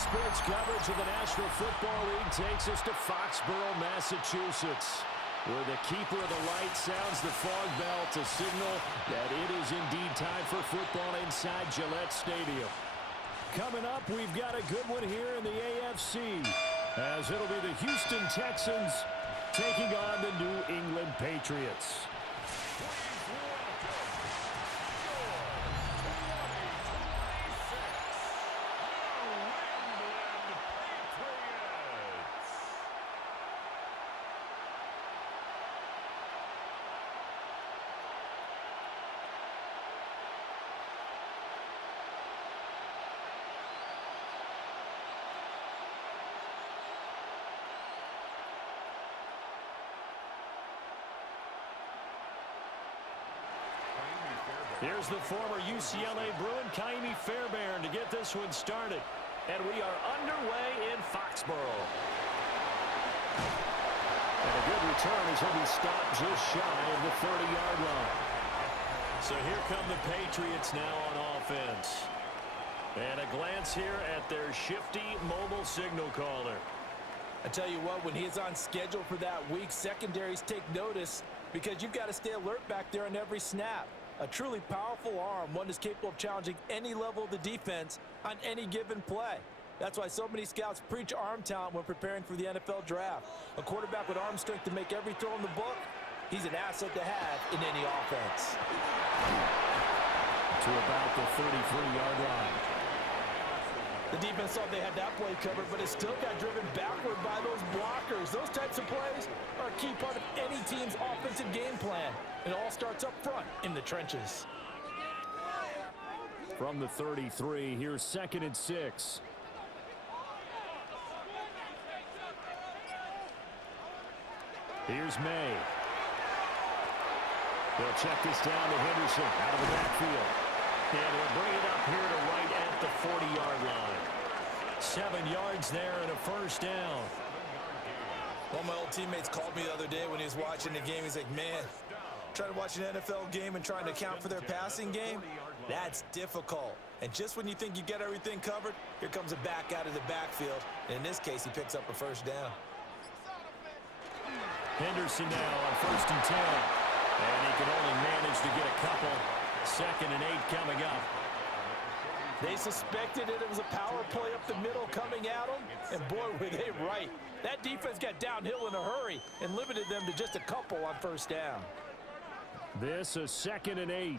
Sports coverage of the National Football League takes us to Foxborough, Massachusetts, where the keeper of the light sounds the fog bell to signal that it is indeed time for football inside Gillette Stadium. Coming up, we've got a good one here in the AFC, as it'll be the Houston Texans taking on the New England Patriots. Here's the former UCLA Bruin, Kaimi Fairbairn, to get this one started. And we are underway in Foxborough. And a good return as he'll be stopped just shy of the 30-yard line. So here come the Patriots now on offense. And a glance here at their shifty mobile signal caller. I tell you what, when he's on schedule for that week, secondaries take notice because you've got to stay alert back there on every snap. A truly powerful arm, one that's capable of challenging any level of the defense on any given play. That's why so many scouts preach arm talent when preparing for the NFL draft. A quarterback with arm strength to make every throw in the book, he's an asset to have in any offense. To about the 33-yard line. The defense thought they had that play covered, but it still got driven backward by those blockers. Those types of plays are a key part of any team's offensive game plan. It all starts up front in the trenches. From the 33, here's 2nd and 6. Here's May. They'll check this down to Henderson out of the backfield. And we'll bring it up here to right at the 40-yard line. 7 yards there and a first down. One of my old teammates called me the other day when he was watching the game. He's like, man, trying to watch an NFL game and trying to account for their passing game, that's difficult. And just when you think you get everything covered, here comes a back out of the backfield. And in this case, he picks up a first down. Henderson now on 1st and 10. And he can only manage to get a couple. 2nd and 8 coming up. They suspected it was a power play up the middle coming at them, and boy, were they right. That defense got downhill in a hurry and limited them to just a couple on first down. This is 2nd and 8.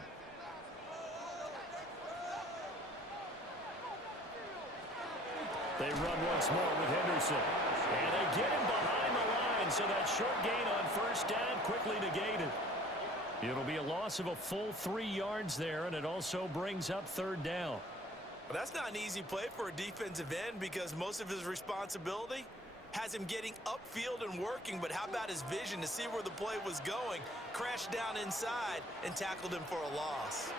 They run once more with Henderson. And they get him behind the line, so that short gain on first down quickly negated. It'll be a loss of a full 3 yards there, and it also brings up 3rd down. Well, that's not an easy play for a defensive end because most of his responsibility has him getting upfield and working, but how about his vision to see where the play was going, crashed down inside, and tackled him for a loss.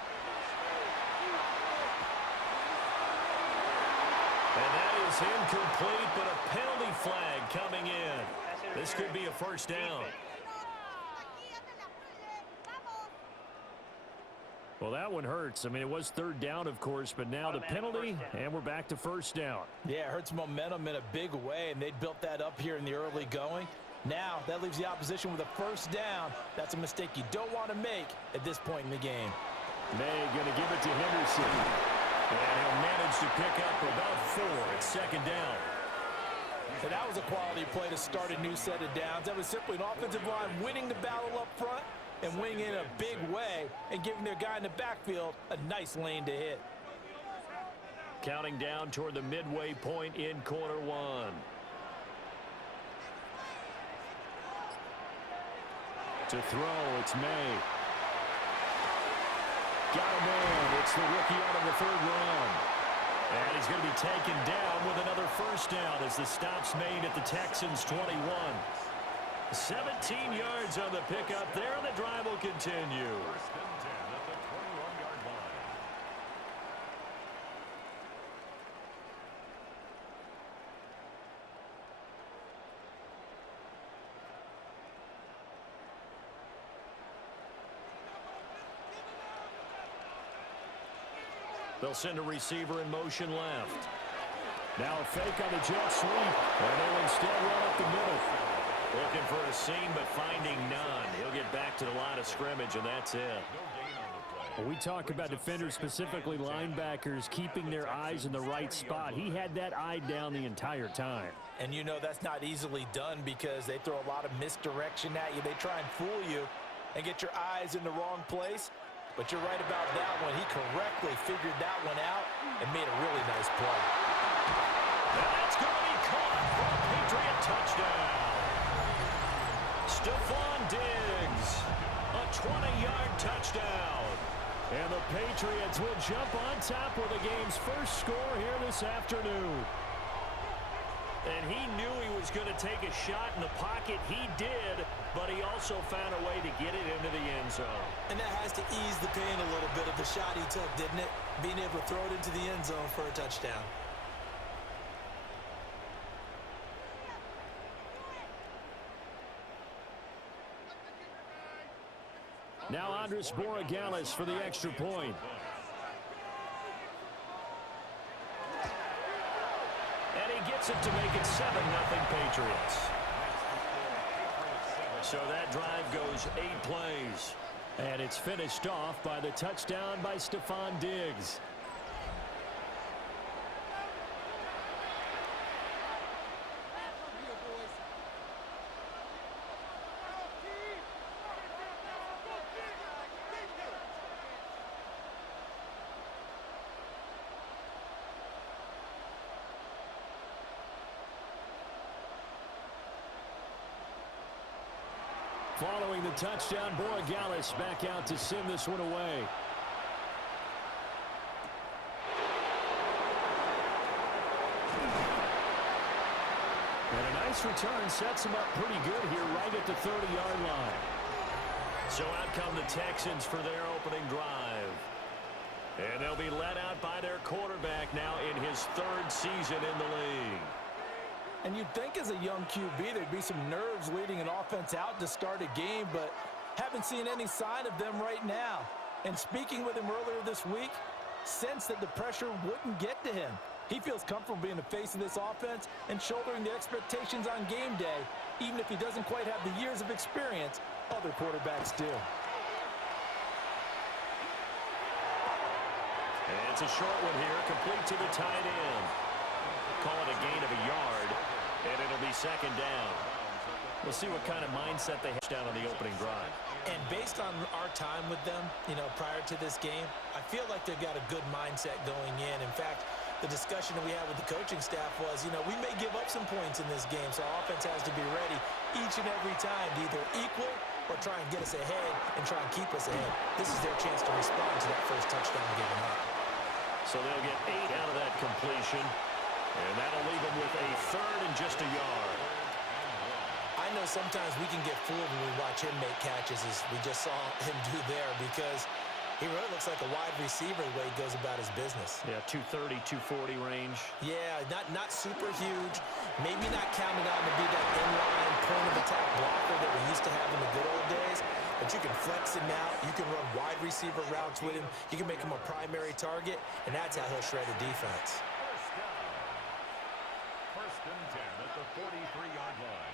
And that is incomplete, but a penalty flag coming in. This could be a first down. Well, that one hurts. I mean, it was 3rd down, of course, but now the penalty, and we're back to first down. Yeah, it hurts momentum in a big way, and they built that up here in the early going. Now, that leaves the opposition with a first down. That's a mistake you don't want to make at this point in the game. May going to give it to Henderson. And he'll manage to pick up about 4 at 2nd down. And that was a quality play to start a new set of downs. That was simply an offensive line winning the battle up front and winning in a big way and giving their guy in the backfield a nice lane to hit. Counting down toward the midway point in quarter 1. To throw, it's May. Got him in. It's the rookie out of the 3rd round. And he's going to be taken down with another first down as the stop's made at the Texans' 21. 17 yards on the pickup there, and the drive will continue. They'll send a receiver in motion left. Now a fake on the jet sweep, and they'll instead run up the middle. Looking for a seam, but finding none. He'll get back to the line of scrimmage, and that's it. When we talk about defenders, specifically linebackers, keeping their eyes in the right spot. He had that eye down the entire time. And you know that's not easily done because they throw a lot of misdirection at you. They try and fool you and get your eyes in the wrong place. But you're right about that one. He correctly figured that one out and made a really nice play. That's going to be caught for a Patriot touchdown. Stephon Diggs, a 20-yard touchdown. And the Patriots will jump on top with the game's first score here this afternoon. And he knew he was going to take a shot in the pocket. He did, but he also found a way to get it into the end zone. And that has to ease the pain a little bit of the shot he took, didn't it? Being able to throw it into the end zone for a touchdown. Now Andres Borregales for the extra point. And he gets it to make it 7-0 Patriots. So that drive goes 8 plays. And it's finished off by the touchdown by Stephon Diggs. Following the touchdown, Borregales back out to send this one away. And a nice return sets him up pretty good here right at the 30-yard line. So out come the Texans for their opening drive. And they'll be led out by their quarterback now in his 3rd season in the league. And you'd think as a young QB there'd be some nerves leading an offense out to start a game, but haven't seen any sign of them right now. And speaking with him earlier this week, sensed that the pressure wouldn't get to him. He feels comfortable being the face of this offense and shouldering the expectations on game day, even if he doesn't quite have the years of experience other quarterbacks do. And it's a short one here, complete to the tight end. Call it a gain of a yard, and it'll be 2nd down. We'll see what kind of mindset they have down on the opening drive. And based on our time with them, prior to this game, I feel like they've got a good mindset going in. In fact, the discussion that we had with the coaching staff was, we may give up some points in this game, so our offense has to be ready each and every time to either equal or try and get us ahead and try and keep us ahead. This is their chance to respond to that first touchdown given up. So they'll get 8 out of that completion. And that'll leave him with a 3rd and just a yard. I know sometimes we can get fooled when we watch him make catches, as we just saw him do there, because he really looks like a wide receiver the way he goes about his business. Yeah, 230, 240 range. Yeah, not super huge. Maybe not counted on to be that inline point-of-attack blocker that we used to have in the good old days. But you can flex him out. You can run wide receiver routes with him. You can make him a primary target, and that's how he'll shred a defense. First and 10 at the 43-yard line.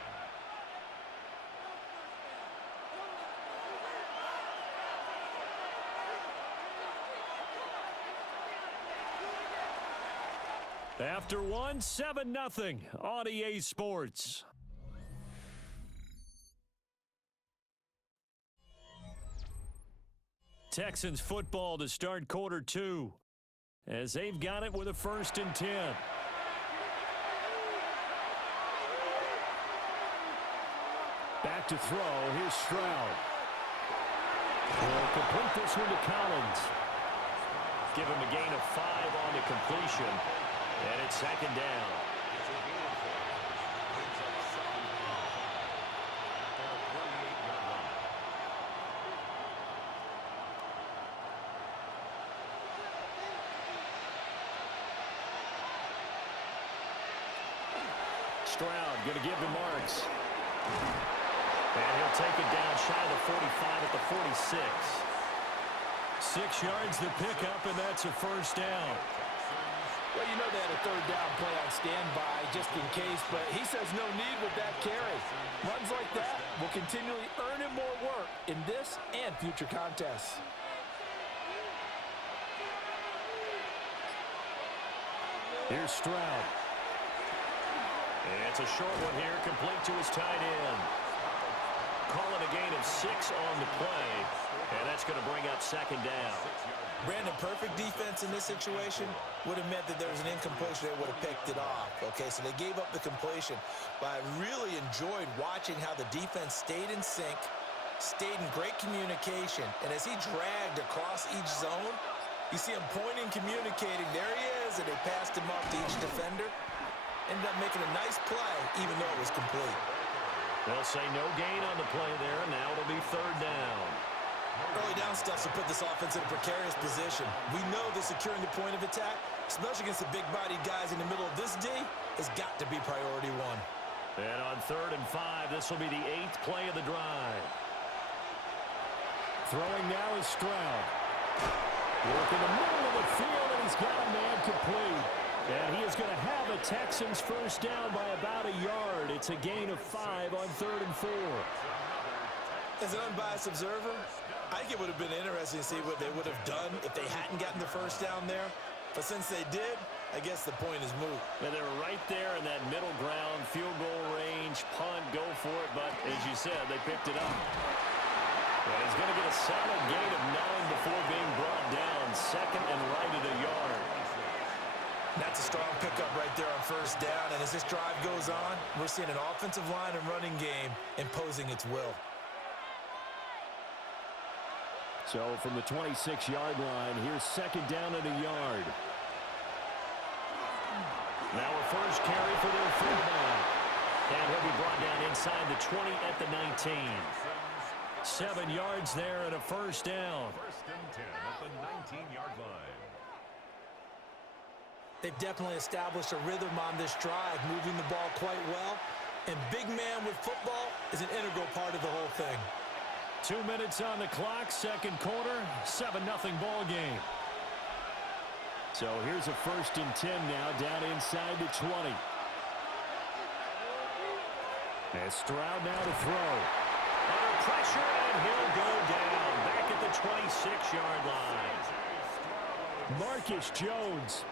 After one, 7-0 on EA Sports. Texans football to start quarter 2 as they've got it with a 1st and 10. Back to throw. Here's Stroud. Will complete this one to Collins. Give him a gain of 5 on the completion. And it's 2nd down. Stroud going to give to Marks. And he'll take it down shy of the 45 at the 46. 6 yards to pick up, and that's a 1st down. Well, you know they had a third down play on standby just in case, but he says no need with that carry. Runs like that will continually earn him more work in this and future contests. Here's Stroud. It's a short one here, complete to his tight end. Calling a gain of 6 on the play, and that's going to bring up second down. Brandon, perfect defense in this situation would have meant that there was an incompletion. They would have picked it off. Okay, so they gave up the completion. But I really enjoyed watching how the defense stayed in sync, stayed in great communication. And as he dragged across each zone, you see him pointing, communicating. There he is, and they passed him off to each defender. Ended up making a nice play, even though it was complete. They'll say no gain on the play there, and now it'll be third down. Early down stuff to put this offense in a precarious position. We know that securing the point of attack, especially against the big-bodied guys in the middle of this D, has got to be priority one. And on 3rd and 5, this will be the 8th play of the drive. Throwing now is Stroud. Work in the middle of the field, and he's got a man complete. And he is going to have a Texans first down by about a yard. It's a gain of 5 on 3rd and 4. As an unbiased observer, I think it would have been interesting to see what they would have done if they hadn't gotten the first down there. But since they did, I guess the point is moot. And they're right there in that middle ground, field goal range, punt, go for it. But as you said, they picked it up. And he's going to get a solid gain of 9 before being brought down. Second and right at a yard. That's a strong pickup right there on first down. And as this drive goes on, we're seeing an offensive line and running game imposing its will. So from the 26-yard line, here's second down at a yard. Now a first carry for their fullback. And he'll be brought down inside the 20 at the 19. 7 yards there and a first down. 1st and 10 at the 19-yard line. They've definitely established a rhythm on this drive, moving the ball quite well. And big man with football is an integral part of the whole thing. 2 minutes on the clock, second quarter, 7-0 ball game. So here's a 1st and 10 now, down inside the 20. And Stroud now to throw. Under pressure, and he'll go down back at the 26-yard line. Marcus Jones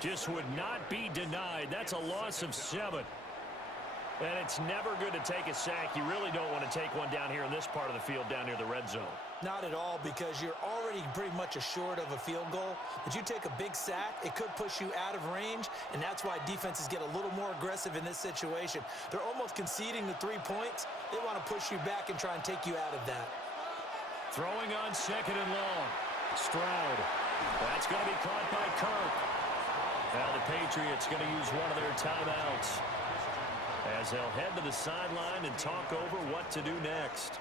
Just would not be denied. That's a loss of 7. And it's never good to take a sack. You really don't want to take one down here in this part of the field, down near the red zone. Not at all, because you're already pretty much assured of a field goal. But you take a big sack, it could push you out of range, and that's why defenses get a little more aggressive in this situation. They're almost conceding the 3 points. They want to push you back and try and take you out of that. Throwing on second and long. Stroud. That's going to be caught by Kirk. Now the Patriots going to use one of their timeouts, as they'll head to the sideline and talk over what to do next.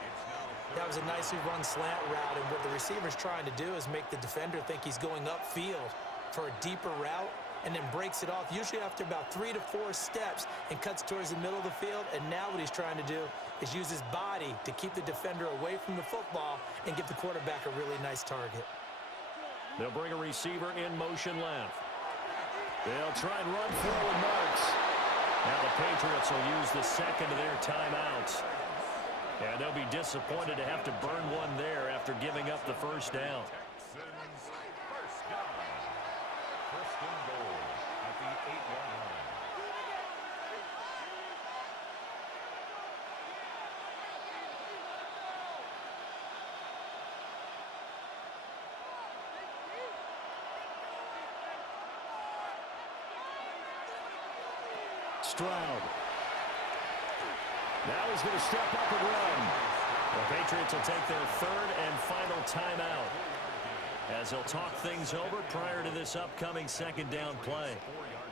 That was a nicely run slant route, and what the receiver's trying to do is make the defender think he's going upfield for a deeper route, and then breaks it off, usually after about 3 to 4 steps, and cuts towards the middle of the field. And now what he's trying to do is use his body to keep the defender away from the football and give the quarterback a really nice target. They'll bring a receiver in motion left. They'll try and run forward marks. Now the Patriots will use the second of their timeouts. And they'll be disappointed to have to burn one there after giving up the first down. Texans first down. 1st and goal at the 8-yard line. Stroud. Now he's going to step up and run. The Patriots will take their 3rd and final timeout, as they'll talk things over prior to this upcoming second down play.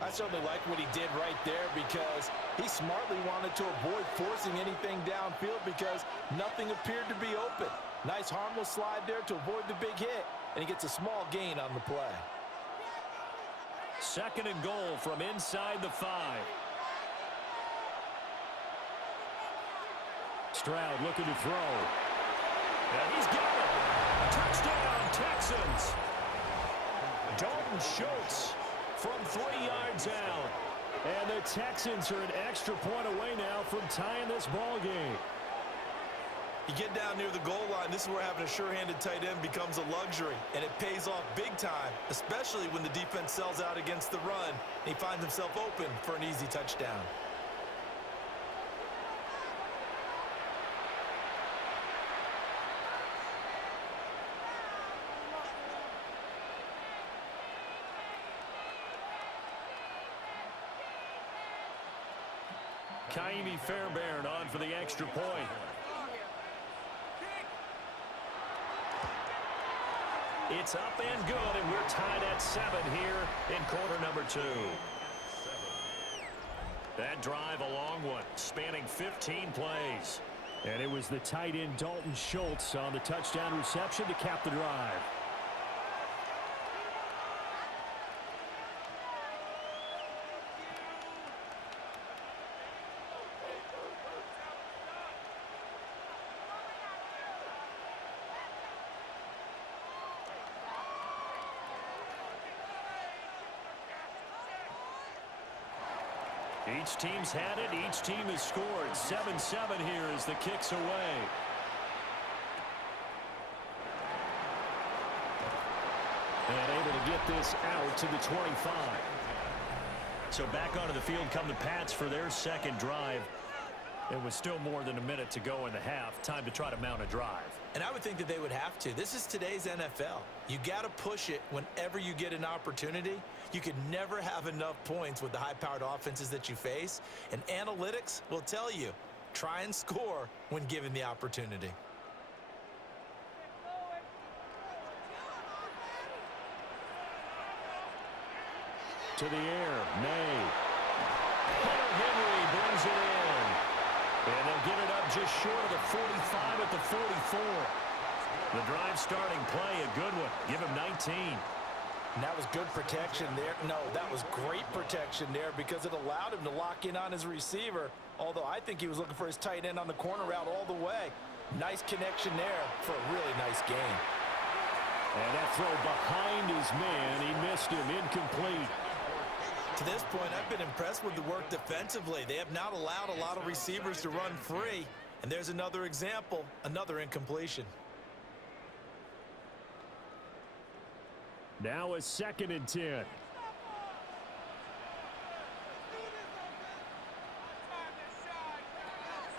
I certainly like what he did right there, because he smartly wanted to avoid forcing anything downfield because nothing appeared to be open. Nice harmless slide there to avoid the big hit, and he gets a small gain on the play. 2nd and goal from inside the 5. Stroud looking to throw. And he's got it. Touchdown, Texans. Dalton Schultz from 3 yards out. And the Texans are an extra point away now from tying this ball game. You get down near the goal line, this is where having a sure-handed tight end becomes a luxury, and it pays off big time, especially when the defense sells out against the run, and he finds himself open for an easy touchdown. Kaimi Fairbairn on for the extra point. It's up and good, and we're tied at 7 here in quarter number 2. That drive a long one, spanning 15 plays. And it was the tight end Dalton Schultz on the touchdown reception to cap the drive. Each team's had it. Each team has scored. 7-7 here as the kick's away. And able to get this out to the 25. So back onto the field come the Pats for their second drive. It was still more than a minute to go in the half. Time to try to mount a drive. And I would think that they would have to. This is today's NFL. You got to push it whenever you get an opportunity. You could never have enough points with the high-powered offenses that you face. And analytics will tell you, try and score when given the opportunity. To the air, May. Hunter Henry brings it in. And they'll get it up just short of the 45 at the 44. The drive starting play, a good one. Give him 19. And that was good protection there. No, that was great protection there because it allowed him to lock in on his receiver, although I think he was looking for his tight end on the corner route all the way. Nice connection there for a really nice game. And that throw behind his man, he missed him, incomplete. To this point, I've been impressed with the work defensively. They have not allowed a lot of receivers to run free. And there's another example, another incompletion. Now a 2nd and 10.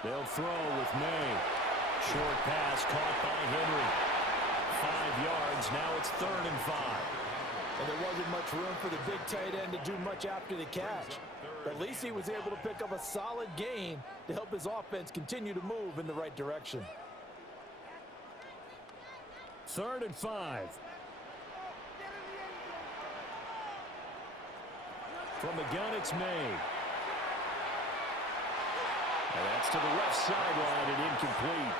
They'll throw with May. Short pass caught by Henry. 5 yards. Now it's 3rd and 5. And there wasn't much room for the big tight end to do much after the catch. But at least he was able to pick up a solid gain to help his offense continue to move in the right direction. 3rd and 5. From the gun, it's May. And that's to the left sideline and incomplete.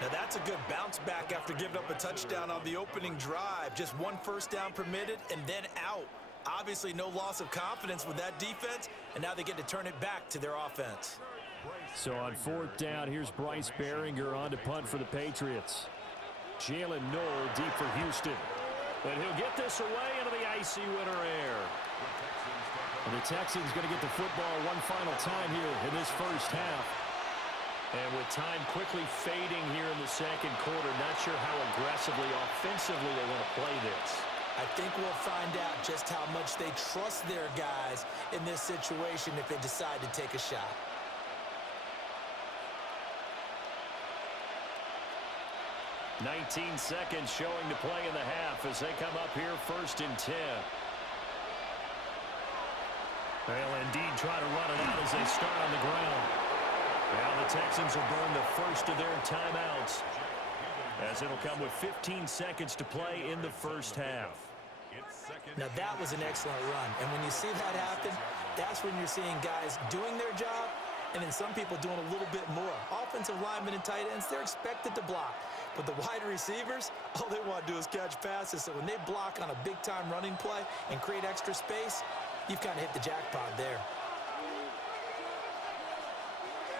Now that's a good bounce back after giving up a touchdown on the opening drive. Just 1 first down permitted and then out. Obviously no loss of confidence with that defense, and now they get to turn it back to their offense. So on 4th down, here's Bryce Behringer on to punt for the Patriots. Jalen Knoll deep for Houston. But he'll get this away into the icy winter air. And the Texans going to get the football one final time here in this first half. And with time quickly fading here in the second quarter, not sure how aggressively, offensively they want to play this. I think we'll find out just how much they trust their guys in this situation if they decide to take a shot. "19 seconds showing to play in the half as they come up here 1st and 10. They'll indeed try to run it out as they start on the ground. Now the Texans will burn the first of their timeouts as it'll come with 15 seconds to play in the first half. Now that was an excellent run, and when you see that happen, that's when you're seeing guys doing their job and then some people doing a little bit more. Offensive linemen and tight ends, they're expected to block. But the wide receivers, all they want to do is catch passes. So when they block on a big-time running play and create extra space, you've kind of hit the jackpot there.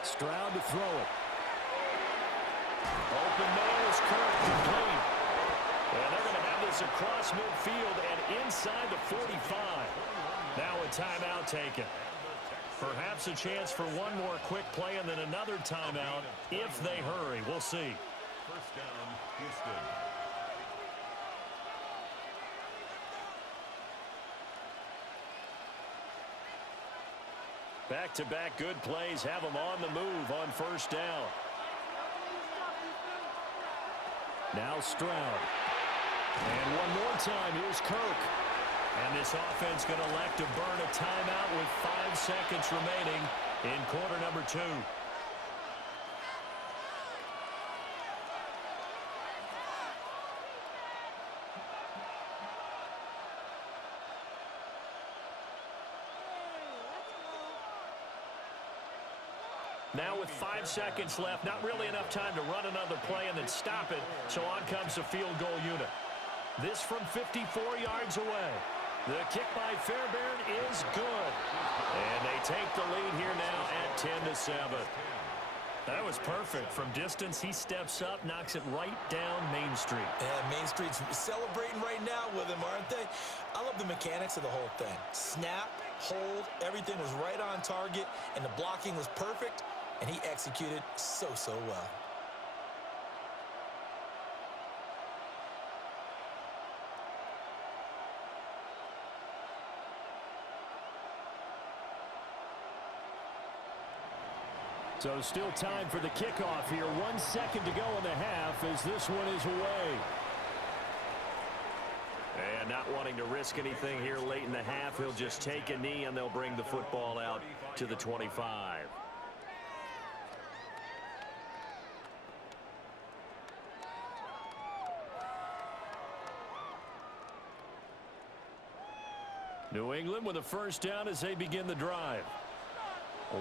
Stroud to throw it. Open man is Kirk, complete. And they're going to have this across midfield and inside the 45. Now a timeout taken. Perhaps a chance for one more quick play and then another timeout if they hurry. We'll see. First down, Houston. Back-to-back good plays have them on the move on first down. Now Stroud. And one more time, here's Kirk. And this offense going to elect to burn a timeout with 5 seconds remaining in quarter number 2. Now with 5 seconds left, not really enough time to run another play and then stop it, so on comes the field goal unit. This from 54 yards away. The kick by Fairbairn is good. And they take the lead here now at 10-7. That was perfect. From distance, he steps up, knocks it right down Main Street. Yeah, Main Street's celebrating right now with him, aren't they? I love the mechanics of the whole thing. Snap, hold, everything was right on target, and the blocking was perfect, and he executed so well. So still time for the kickoff here. 1 second to go in the half as this one is away. And not wanting to risk anything here late in the half, he'll just take a knee and they'll bring the football out to the 25. New England with a first down as they begin the drive.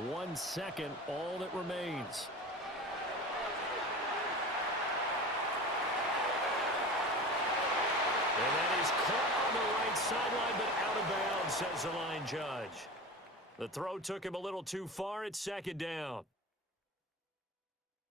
1 second, all that remains. And that is caught on the right sideline, but out of bounds, says the line judge. The throw took him a little too far. It's second down.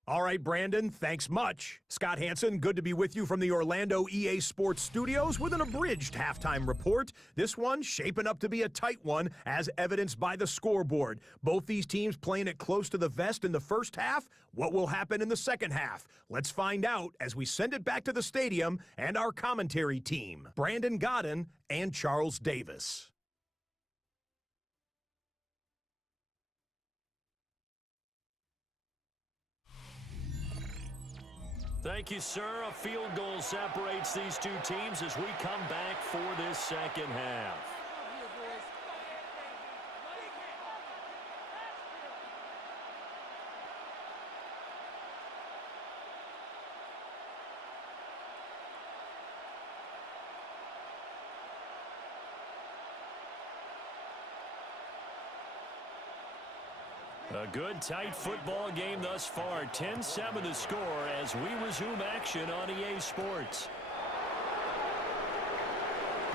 All right, Brandon, thanks much. Scott Hansen, good to be with you from the Orlando EA Sports Studios with an abridged halftime report. This one shaping up to be a tight one, as evidenced by the scoreboard. Both these teams playing it close to the vest in the first half. What will happen in the second half? Let's find out as we send it back to the stadium and our commentary team, Brandon Godden and Charles Davis. Thank you, sir. A field goal separates these two teams as we come back for this second half. A good, tight football game thus far. 10-7 to score as we resume action on EA Sports.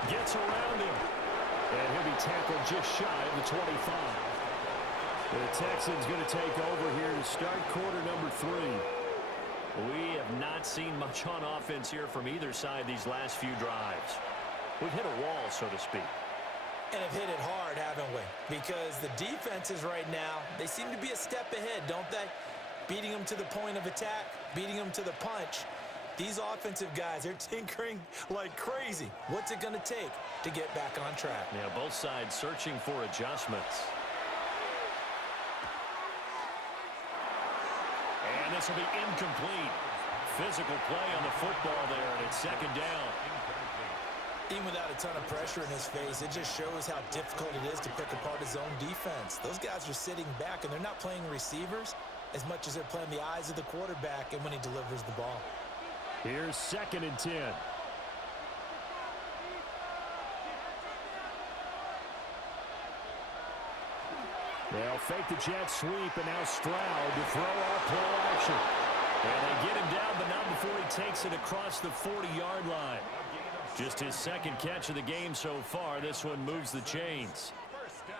Gets around him. And he'll be tackled just shy of the 25. The Texans going to take over here to start quarter number 3. We have not seen much on offense here from either side these last few drives. We've hit a wall, so to speak. And have hit it hard, haven't we? Because the defenses right now, they seem to be a step ahead, don't they? Beating them to the point of attack, beating them to the punch. These offensive guys, they're tinkering like crazy. What's it going to take to get back on track? Yeah, both sides searching for adjustments. And this will be incomplete. Physical play on the football there, and it's second down. Even without a ton of pressure in his face, it just shows how difficult it is to pick apart his own defense. Those guys are sitting back, and they're not playing receivers as much as they're playing the eyes of the quarterback and when he delivers the ball. Here's 2nd and 10. They'll fake the jet sweep, and now Stroud to throw off play action. And they get him down, but not before he takes it across the 40-yard line. Just his second catch of the game so far. This one moves the chains. First down.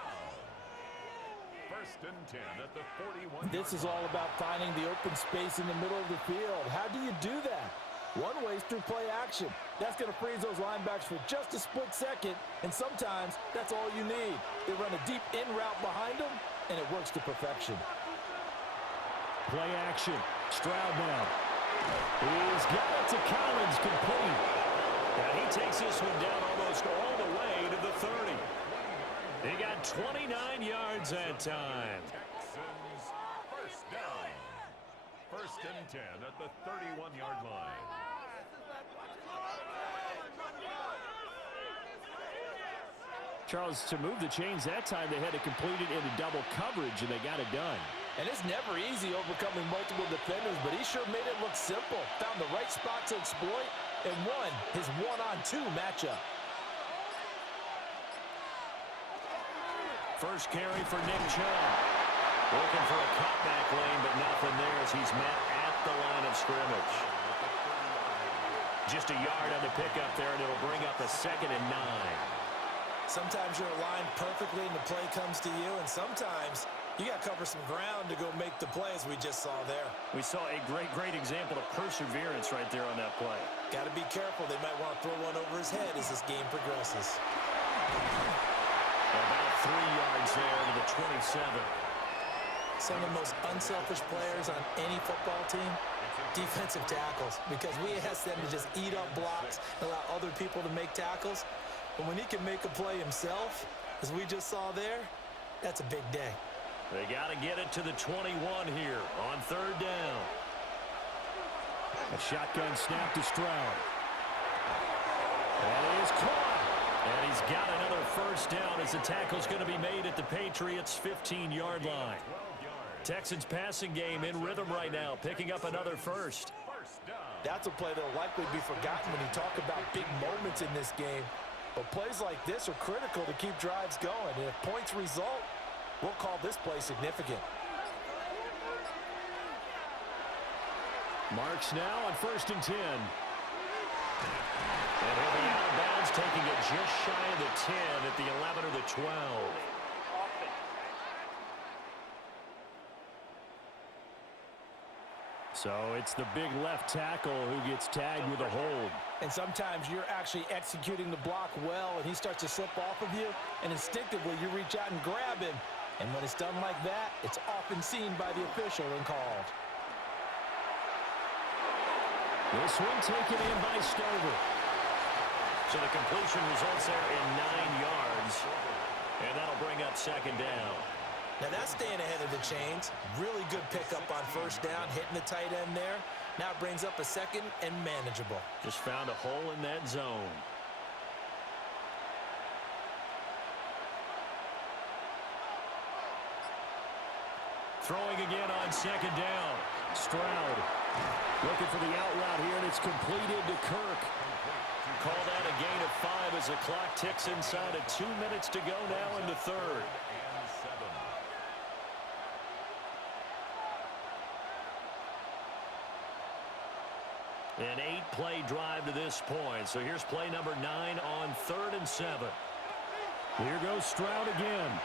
1st and 10 at the 41. This is all about finding the open space in the middle of the field. How do you do that? One way is through play action. That's going to freeze those linebackers for just a split second, and sometimes that's all you need. They run a deep in route behind them, and it works to perfection. Play action. Stroud now. He's got it to Collins, complete. And he takes this one down almost all the way to the 30. He got 29 yards that time. Texans first down. First and 10 at the 31-yard line. Charles, to move the chains that time, they had to complete it into double coverage, and they got it done. And it's never easy overcoming multiple defenders, but he sure made it look simple. Found the right spot to exploit and won his one-on-two matchup. First carry for Nick Chubb. Looking for a cutback lane, but nothing there as he's met at the line of scrimmage. Just a yard on the pickup there, and it'll bring up a 2nd and 9. Sometimes you're aligned perfectly and the play comes to you, and sometimes you got to cover some ground to go make the play, as we just saw there. We saw a great example of perseverance right there on that play. Got to be careful. They might want to throw one over his head as this game progresses. About 3 yards there to the 27. Some of the most unselfish players on any football team, defensive tackles, because we ask them to just eat up blocks, allow other people to make tackles. But when he can make a play himself, as we just saw there, that's a big day. They got to get it to the 21 here on 3rd down. A shotgun snap to Stroud. And he is caught. And he's got another first down as the tackle's going to be made at the Patriots' 15-yard line. Texans passing game in rhythm right now, picking up another first. That's a play that will likely be forgotten when you talk about big moments in this game. But plays like this are critical to keep drives going. And if points result, we'll call this play significant. Marks now on 1st and 10. And he'll be out of bounds, taking it just shy of the 10 at the 11 or the 12. So it's the big left tackle who gets tagged with a hold. And sometimes you're actually executing the block well, and he starts to slip off of you, and instinctively you reach out and grab him. And when it's done like that, it's often seen by the official and called. This one taken in by Stover. So the completion results there in 9 yards. And that'll bring up 2nd down. Now that's staying ahead of the chains. Really good pickup on 1st down, hitting the tight end there. Now it brings up a 2nd and manageable. Just found a hole in that zone. Throwing again on 2nd down. Stroud looking for the out route here, and it's completed to Kirk. Call that a gain of 5 as the clock ticks inside of 2 minutes to go now in the 3rd. An 8-play drive to this point. So here's play number 9 on 3rd and 7. Here goes Stroud again.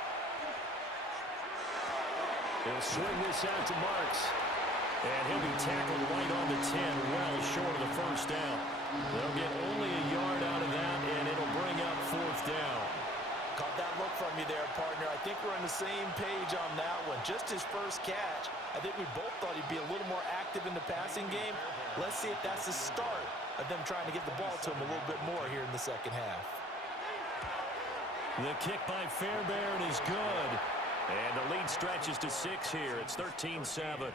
He'll swing this out to Marks. And he'll be tackled right on the 10, well short of the first down. They'll get only a yard out of that, and it'll bring up 4th down. Caught that look from you there, partner. I think we're on the same page on that one. Just his first catch. I think we both thought he'd be a little more active in the passing game. Let's see if that's the start of them trying to get the ball to him a little bit more here in the 2nd half. The kick by Fairbairn is good. And the lead stretches to 6 here. It's 13-7.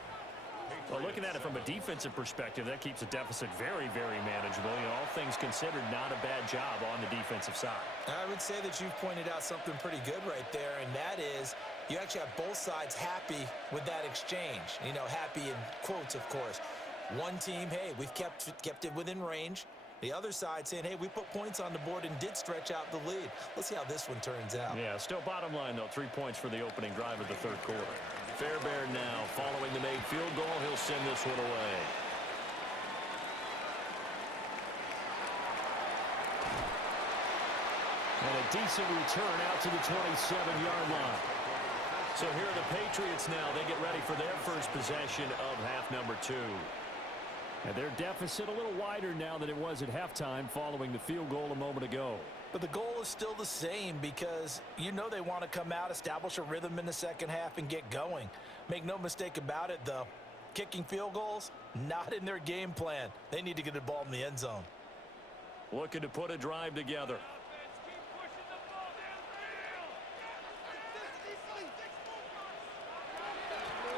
Well, looking at it from a defensive perspective, that keeps the deficit very manageable. You know, all things considered, not a bad job on the defensive side. I would say that you've pointed out something pretty good right there, and that is you actually have both sides happy with that exchange. You know, happy in quotes, of course. One team, hey, we've kept it within range. The other side saying, hey, we put points on the board and did stretch out the lead. Let's see how this one turns out. Yeah, still bottom line, though, 3 points for the opening drive of the 3rd quarter. Fairbairn now following the made field goal. He'll send this one away. And a decent return out to the 27-yard line. So here are the Patriots now. They get ready for their first possession of half number 2. And their deficit a little wider now than it was at halftime following the field goal a moment ago. But the goal is still the same because you know they want to come out, establish a rhythm in the second half, and get going. Make no mistake about it, though. Kicking field goals, not in their game plan. They need to get the ball in the end zone. Looking to put a drive together.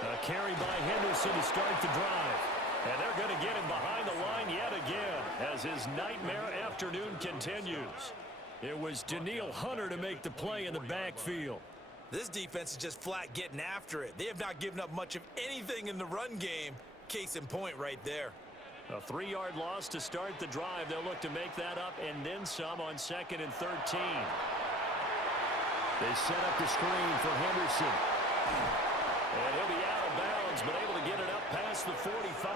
A carry by Henderson to start the drive. And they're going to get him behind the line yet again as his nightmare afternoon continues. It was Danielle Hunter to make the play in the backfield. This defense is just flat getting after it. They have not given up much of anything in the run game. Case in point right there. A 3-yard loss to start the drive. They'll look to make that up and then some on 2nd and 13. They set up the screen for Henderson. And he'll be out of bounds, but able to get it up past the 45.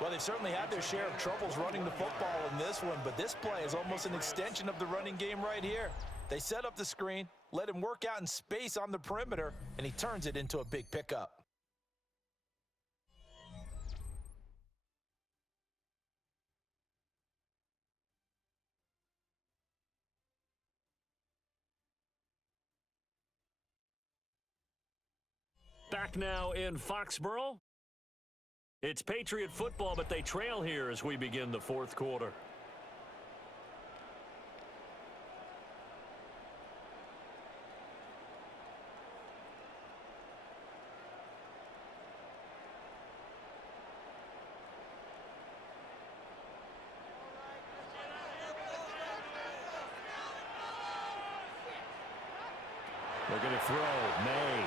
Well, they've certainly had their share of troubles running the football in this one, but this play is almost an extension of the running game right here. They set up the screen, let him work out in space on the perimeter, and he turns it into a big pickup. Back now in Foxborough. It's Patriot football, but they trail here as we begin the fourth quarter. They're going to throw. May.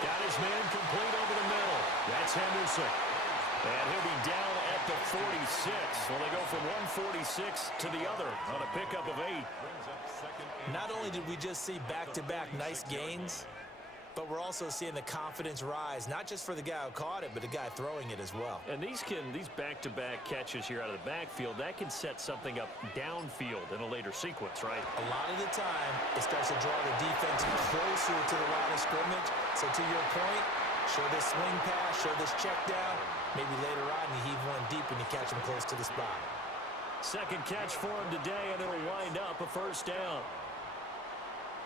Got his man complete over the middle. That's Henderson. And he'll be down at the 46. Well, they go from 146 to the other on a pickup of 8. Not only did we just see back-to-back nice gains, but we're also seeing the confidence rise, not just for the guy who caught it, but the guy throwing it as well. And these back-to-back catches here out of the backfield, that can set something up downfield in a later sequence, right? A lot of the time, it starts to draw the defense closer to the line of scrimmage. So to your point, show this swing pass, show this check down. Maybe later on you heave one deep and you catch him close to the spot. Second catch for him today, and it'll wind up a first down.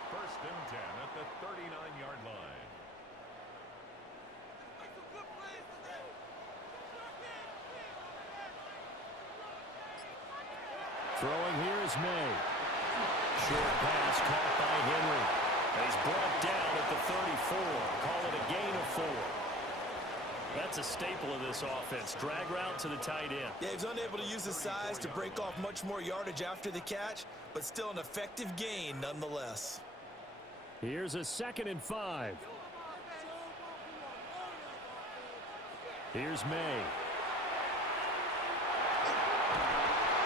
1st and 10 at the 39-yard line. Throwing here is May. Short pass caught by Henry. He's brought down at the 34. Call it a gain of 4. That's a staple of this offense. Drag route to the tight end. Yeah, he's unable to use his size to break off much more yardage after the catch, but still an effective gain nonetheless. Here's a 2nd and 5. Here's May.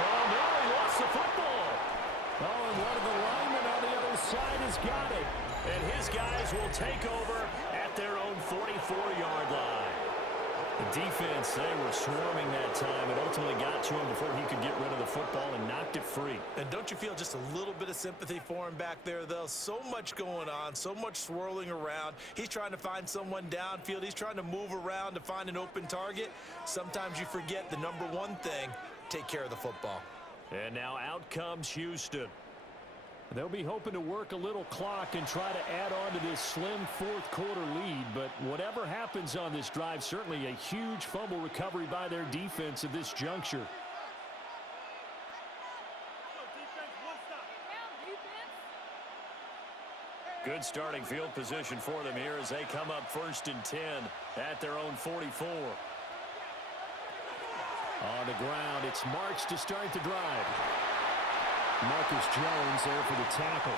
Oh, no, he lost the football. Oh, and one of the linemen on the other side has got it. And his guys will take over at their own 44-yard line. The defense, they were swarming that time. It ultimately got to him before he could get rid of the football and knocked it free. And don't you feel just a little bit of sympathy for him back there, though? So much going on, so much swirling around. He's trying to find someone downfield. He's trying to move around to find an open target. Sometimes you forget the number one thing, take care of the football. And now out comes Houston. They'll be hoping to work a little clock and try to add on to this slim fourth quarter lead, but whatever happens on this drive, certainly a huge fumble recovery by their defense at this juncture. Good starting field position for them here as they come up 1st and 10 at their own 44. On the ground, it's Marks to start the drive. Marcus Jones there for the tackle.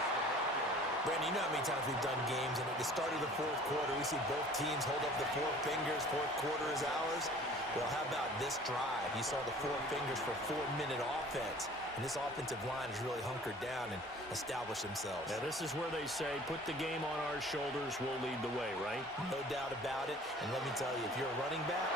Brandon, you know how many times we've done games, and at the start of the fourth quarter, we see both teams hold up the 4 fingers. Fourth quarter is ours. Well, how about this drive? You saw the 4 fingers for 4-minute offense, and this offensive line has really hunkered down and established themselves. Now, this is where they say, put the game on our shoulders, we'll lead the way, right? No doubt about it, and let me tell you, if you're a running back,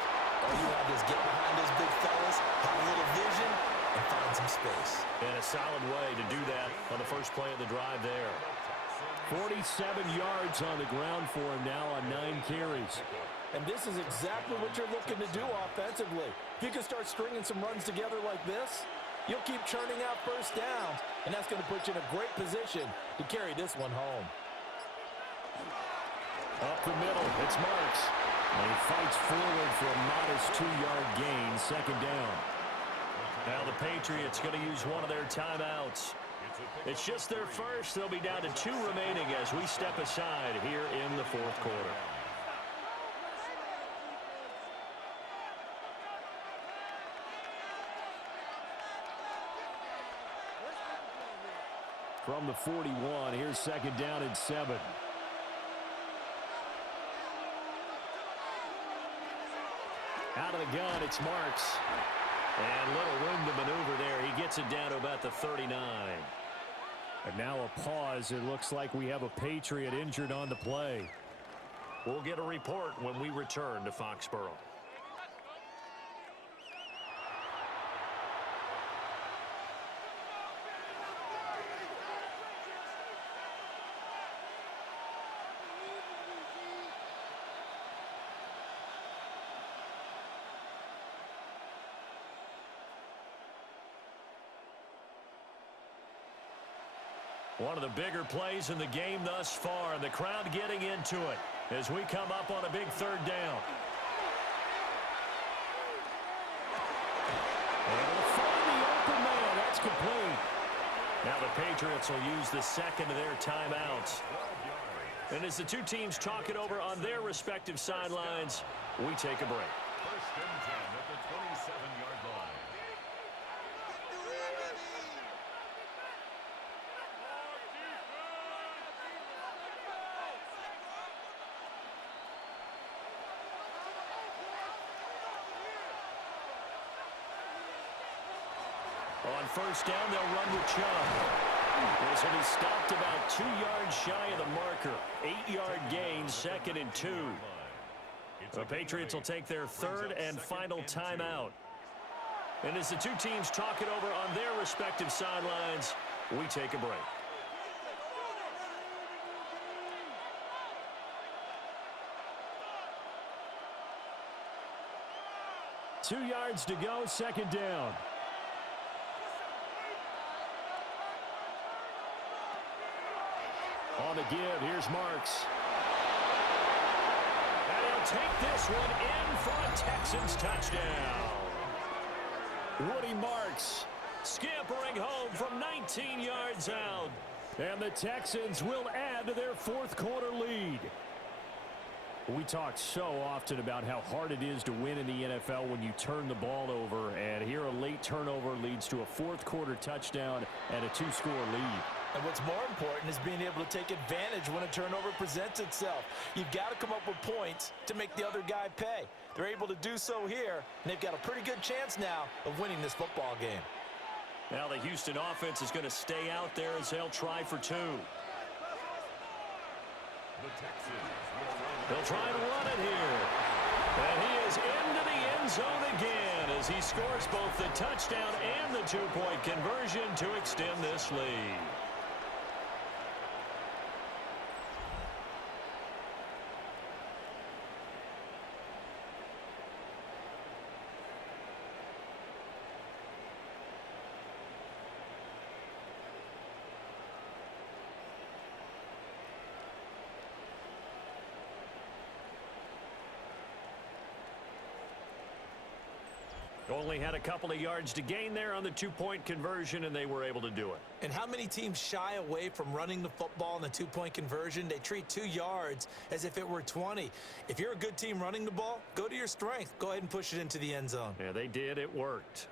all you want to do is get behind those big fellas, have a little vision, and find some space. And a solid way to do that on the first play of the drive there. 47 yards on the ground for him now on 9 carries. And this is exactly what you're looking to do offensively. If you can start stringing some runs together like this, you'll keep churning out first downs, and that's going to put you in a great position to carry this one home. Up the middle, it's Marks. And he fights forward for a modest 2-yard gain, second down. Now the Patriots going to use one of their timeouts. It's just their first. They'll be down to 2 remaining as we step aside here in the fourth quarter. From the 41, here's second down and 7. Out of the gun, it's Marks. And little room to maneuver there. He gets it down to about the 39. And now a pause. It looks like we have a Patriot injured on the play. We'll get a report when we return to Foxborough. One of the bigger plays in the game thus far, and the crowd getting into it as we come up on a big third down. Able to find the open man. That's complete. Now the Patriots will use the second of their timeouts. And as the two teams talk it over on their respective sidelines, we take a break. First and 10 at the 27-yard line. On first down, they'll run with Chubb. This will be stopped about 2 yards shy of the marker. 8-yard gain, second and 2. The Patriots will take their third and final timeout. And as the two teams talk it over on their respective sidelines, we take a break. Two yards to go, second down. On the give, here's Marks. And he'll take this one in for a Texans touchdown. Woody Marks scampering home from 19 yards out. And the Texans will add to their fourth quarter lead. We talk so often about how hard it is to win in the NFL when you turn the ball over. And here a late turnover leads to a fourth quarter touchdown and a 2-score lead. And what's more important is being able to take advantage when a turnover presents itself. You've got to come up with points to make the other guy pay. They're able to do so here, and they've got a pretty good chance now of winning this football game. Now the Houston offense is going to stay out there as they'll try for 2. They'll try and run it here. And he is into the end zone again as he scores both the touchdown and the 2-point conversion to extend this lead. Only had a couple of yards to gain there on the 2-point conversion, and they were able to do it. And how many teams shy away from running the football in the 2-point conversion? They treat 2 yards as if it were 20. If you're a good team running the ball, go to your strength. Go ahead and push it into the end zone. Yeah, they did. It worked.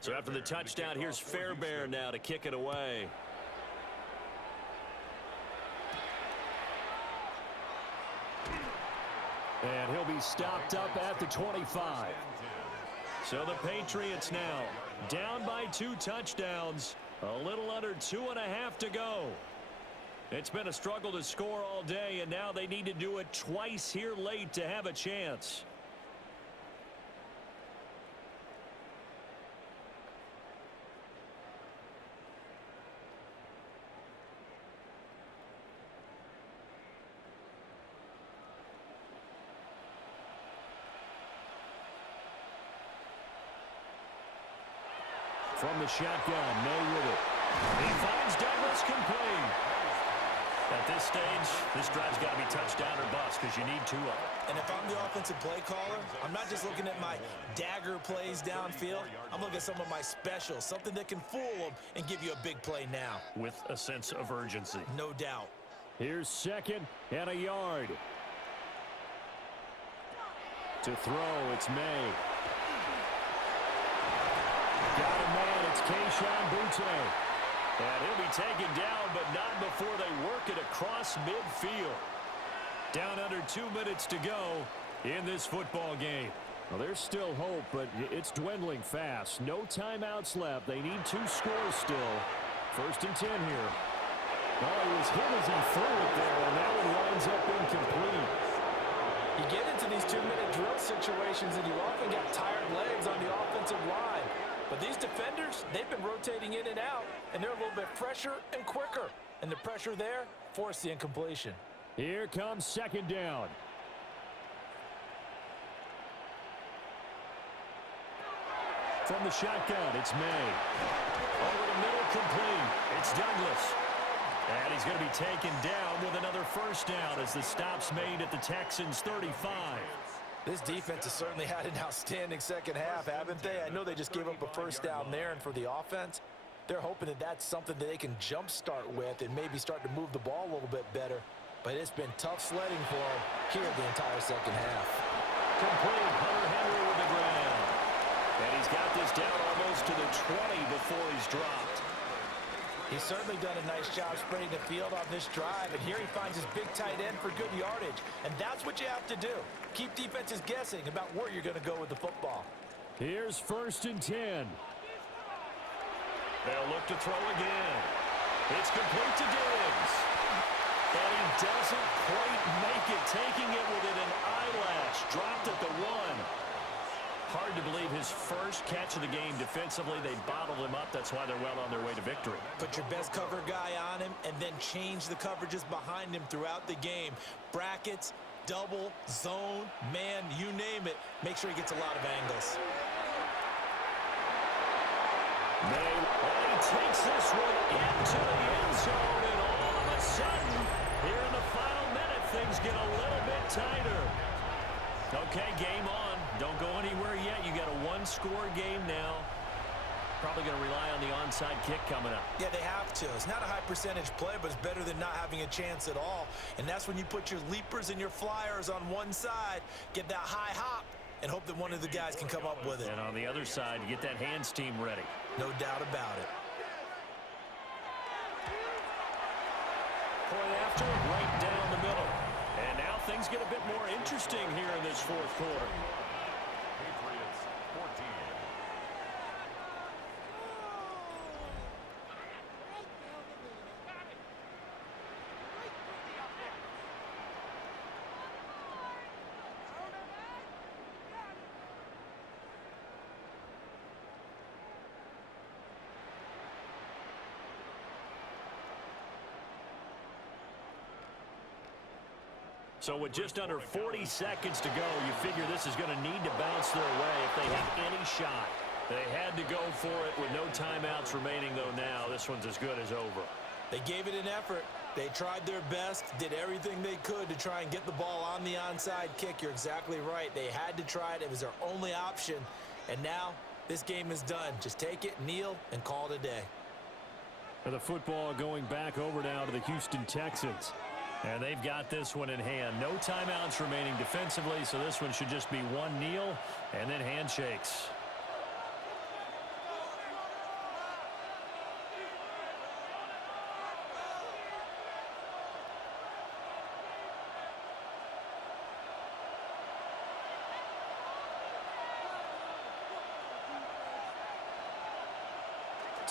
So after the touchdown, here's Fairbairn now to kick it away. And he'll be stopped up at the 25. So the Patriots now down by 2 touchdowns. A little under 2.5 to go. It's been a struggle to score all day, and now they need to do it twice here late to have a chance. From the shotgun, May with it. He finds Douglas complete. At this stage, this drive's got to be touchdown or bust because you need two of them. And if I'm the offensive play caller, I'm not just looking at my dagger plays downfield. I'm looking at some of my specials, something that can fool them and give you a big play now. With a sense of urgency. No doubt. Here's 2nd and a yard. To throw, it's May. Got a man, it's Kayshon Boutte. And he'll be taken down, but not before they work it across midfield. Down under 2 minutes to go in this football game. Well, there's still hope, but it's dwindling fast. No timeouts left. They need 2 scores still. 1st and 10 here. Oh, he was hit as he threw it there, and that one winds up incomplete. You get into these 2-minute drill situations, and you often got tired legs on the offensive line. But these defenders, they've been rotating in and out, and they're a little bit fresher and quicker. And the pressure there forced the incompletion. Here comes 2nd down. From the shotgun, it's May. Over the middle, complete. It's Douglas. And he's going to be taken down with another 1st down as the stop's made at the Texans' 35. This defense has certainly had an outstanding second half, haven't they? I know they just gave up a 1st down there, and for the offense, they're hoping that that's something that they can jumpstart with and maybe start to move the ball a little bit better. But it's been tough sledding for them here the entire second half. Complete. Hunter Henry with the ground. And he's got this down almost to the 20 before he's dropped. He's certainly done a nice job spreading the field on this drive, and here he finds his big tight end for good yardage. And that's what you have to do. Keep defenses guessing about where you're going to go with the football. Here's 1st and 10. They'll look to throw again. It's complete to Diggs. And he doesn't quite make it, taking it within an eyelash. Dropped at the 1. Hard to believe his first catch of the game defensively. They bottled him up. That's why they're well on their way to victory. Put your best cover guy on him and then change the coverages behind him throughout the game. Brackets, double, zone, man, you name it. Make sure he gets a lot of angles. May, and he takes this one into the end zone, and all of a sudden, here in the final minute, things get a little bit tighter. Okay, game on. Don't go anywhere yet. You got a 1-score game now. Probably going to rely on the onside kick coming up. Yeah, they have to. It's not a high percentage play, but it's better than not having a chance at all. And that's when you put your leapers and your flyers on one side, get that high hop, and hope that one of the guys can come up with it. And on the other side, you get that hands team ready. No doubt about it. Point after, right down the middle. And now things get a bit more interesting here in this 4th quarter. Patriots 14. So with just under 40 seconds to go, you figure this is going to need to bounce their way if they have any shot. They had to go for it with no timeouts remaining, though now. This one's as good as over. They gave it an effort. They tried their best, did everything they could to try and get the ball on the onside kick. You're exactly right. They had to try it. It was their only option. And now this game is done. Just take it, kneel, and call it a day. The football going back over now to the Houston Texans. And they've got this one in hand. No timeouts remaining defensively, so this one should just be one kneel and then handshakes.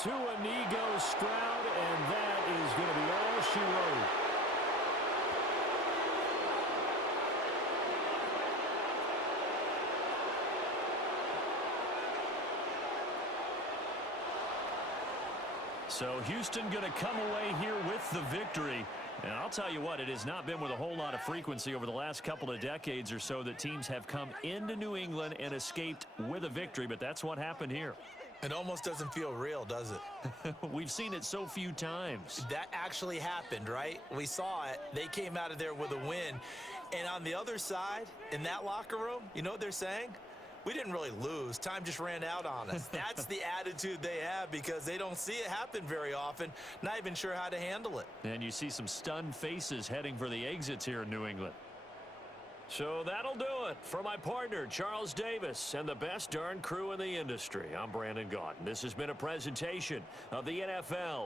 To a knee goes Stroud, and that is going to be all she wrote. So Houston going to come away here with the victory. And I'll tell you what, it has not been with a whole lot of frequency over the last couple of decades or so that teams have come into New England and escaped with a victory, but that's what happened here. It almost doesn't feel real, does it? We've seen it so few times. That actually happened, right? We saw it. They came out of there with a win. And on the other side, in that locker room, you know what they're saying? We didn't really lose. Time just ran out on us. That's the attitude they have because they don't see it happen very often, not even sure how to handle it. And you see some stunned faces heading for the exits here in New England. So that'll do it for my partner, Charles Davis, and the best darn crew in the industry. I'm Brandon Gaudin. This has been a presentation of the NFL